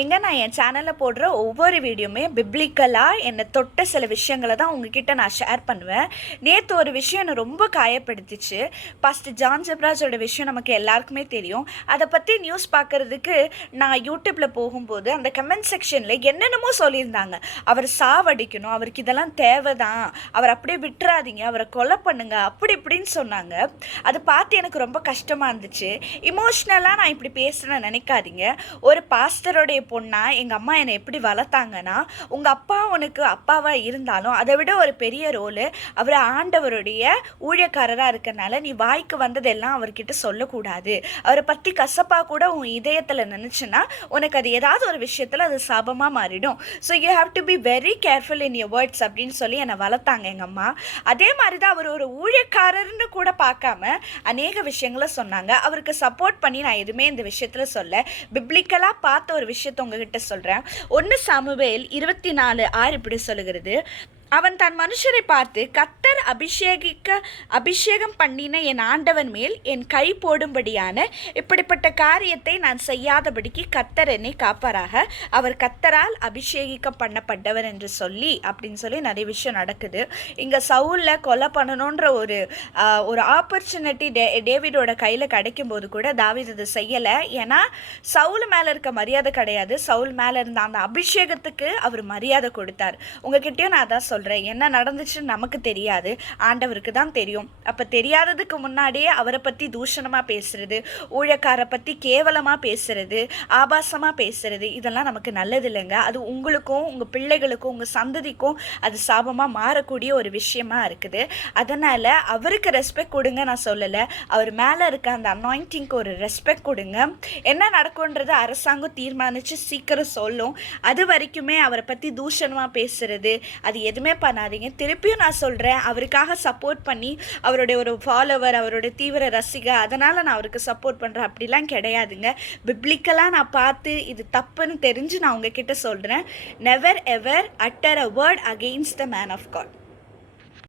எங்க நான் என் சேனலில் போடுற ஒவ்வொரு வீடியோமே பிப்ளிக்கலாக என்னை தொட்ட சில விஷயங்களை தான் உங்ககிட்ட நான் ஷேர் பண்ணுவேன். நேற்று ஒரு விஷயம் என்னை ரொம்ப காயப்படுத்திச்சு. பாஸ்டர் ஜான் ஜெப்ராஜோட விஷயம் நமக்கு எல்லாருக்குமே தெரியும். அதை பற்றி நியூஸ் பார்க்குறதுக்கு நான் யூடியூப்பில் போகும்போது அந்த கமெண்ட் செக்ஷனில் என்னென்னமோ சொல்லியிருந்தாங்க. அவர் சாவடிக்கணும், அவருக்கு இதெல்லாம் தேவைதான், அவர் அப்படியே விட்டுறாதீங்க, அவரை கொலை பண்ணுங்க, அப்படி இப்படின்னு சொன்னாங்க. அது பார்த்து எனக்கு ரொம்ப கஷ்டமாக இருந்துச்சு. இமோஷ்னலாக நான் இப்படி பேசுகிறேன்னு நினைக்காதீங்க. ஒரு பாஸ்டருடைய பொண்ணா எங்கள் அம்மா என்னை எப்படி வளர்த்தாங்கன்னா, உங்கள் அப்பா உனக்கு அப்பாவாக இருந்தாலும் அதை விட ஒரு பெரிய ரோலு, அவர் ஆண்டவருடைய ஊழியக்காரராக இருக்கிறனால நீ வாய்க்கு வந்ததெல்லாம் அவர்கிட்ட சொல்லக்கூடாது. அவரை பற்றி கசப்பாக கூட உன் இதயத்தில் நினச்சின்னா உனக்கு அது ஏதாவது ஒரு விஷயத்தில் அது சாபமாக மாறிடும். So you have to be very careful in your words அப்படின்னு சொல்லி என்னை வளர்த்தாங்க எங்கள் அம்மா. அதே மாதிரி தான் அவர் ஒரு ஊழியக்காரர்னு கூட பார்க்காம அநேக விஷயங்களை சொன்னாங்க. அவருக்கு சப்போர்ட் பண்ணி நான் எதுவுமே இந்த விஷயத்தில் சொல்ல, பிப்ளிக்கலாக பார்த்த ஒரு விஷயத்தை உங்ககிட்ட சொல்கிறேன். 1 சாமுவேல் 24:6 இப்படி சொல்லுகிறது, அவன் தன் மனுஷரை பார்த்து, கர்த்தர் அபிஷேகம் பண்ணின என் ஆண்டவன் மேல் என் கை போடும்படியான இப்படிப்பட்ட காரியத்தை நான் செய்யாதபடிக்கு கர்த்தர் என்னை காப்பாராக, அவர் கர்த்தரால் அபிஷேகிக்கம் பண்ணப்பட்டவர் என்று சொல்லி அப்படின்னு சொல்லி நிறைய விஷயம் நடக்குது. இங்கே சவுலில் கொலை பண்ணணுன்ற ஒரு ஆப்பர்ச்சுனிட்டி டேவிடோட கையில் கிடைக்கும் போது கூட தாவீது அதை செய்யலை. ஏன்னா சவுல் மேலே இருக்க மரியாதை கிடையாது, சவுல் மேலே இருந்த அந்த அபிஷேகத்துக்கு அவர் மரியாதை கொடுத்தார். உங்ககிட்டயும் நான் அதான் சொல்கிறேன், என்ன நடந்துச்சுன்னு நமக்கு தெரியாது, ஆண்டவருக்கு தான் தெரியும். அப்போ தெரியாததுக்கு முன்னாடியே அவரை பற்றி தூஷணமாக பேசுறது, ஊழியக்காரை பற்றி கேவலமாக பேசுறது, ஆபாசமாக பேசுறது, இதெல்லாம் நமக்கு நல்லது இல்லைங்க. அது உங்களுக்கும் உங்கள் பிள்ளைகளுக்கும் உங்கள் சந்ததிக்கும் அது சாபமாக மாறக்கூடிய ஒரு விஷயமா இருக்குது. அதனால் அவருக்கு ரெஸ்பெக்ட் கொடுங்க நான் சொல்லலை, அவர் மேலே இருக்க அந்த அனாயிண்டிங்க்கு ஒரு ரெஸ்பெக்ட் கொடுங்க. என்ன நடக்கும்ன்றது அரசாங்கம் தீர்மானித்து சீக்கிரம் சொல்லும். அது வரைக்குமே அவரை பற்றி தூஷணமாக பேசுறது அது எதுவுமே பண்ணாதீங்க. திருப்பியும் நான் சொல்கிறேன், அவருக்காக சப்போர்ட் பண்ணி அவருடைய ஒரு ஃபாலோவர், அவருடைய தீவிர ரசிகை, அதனால் நான் அவருக்கு சப்போர்ட் பண்ணுறேன் அப்படிலாம் கிடையாதுங்க. பிப்ளிக்கலாக நான் பார்த்து இது தப்புன்னு தெரிஞ்சு நான் உங்ககிட்ட சொல்கிறேன். Never ever utter a word against the man of God.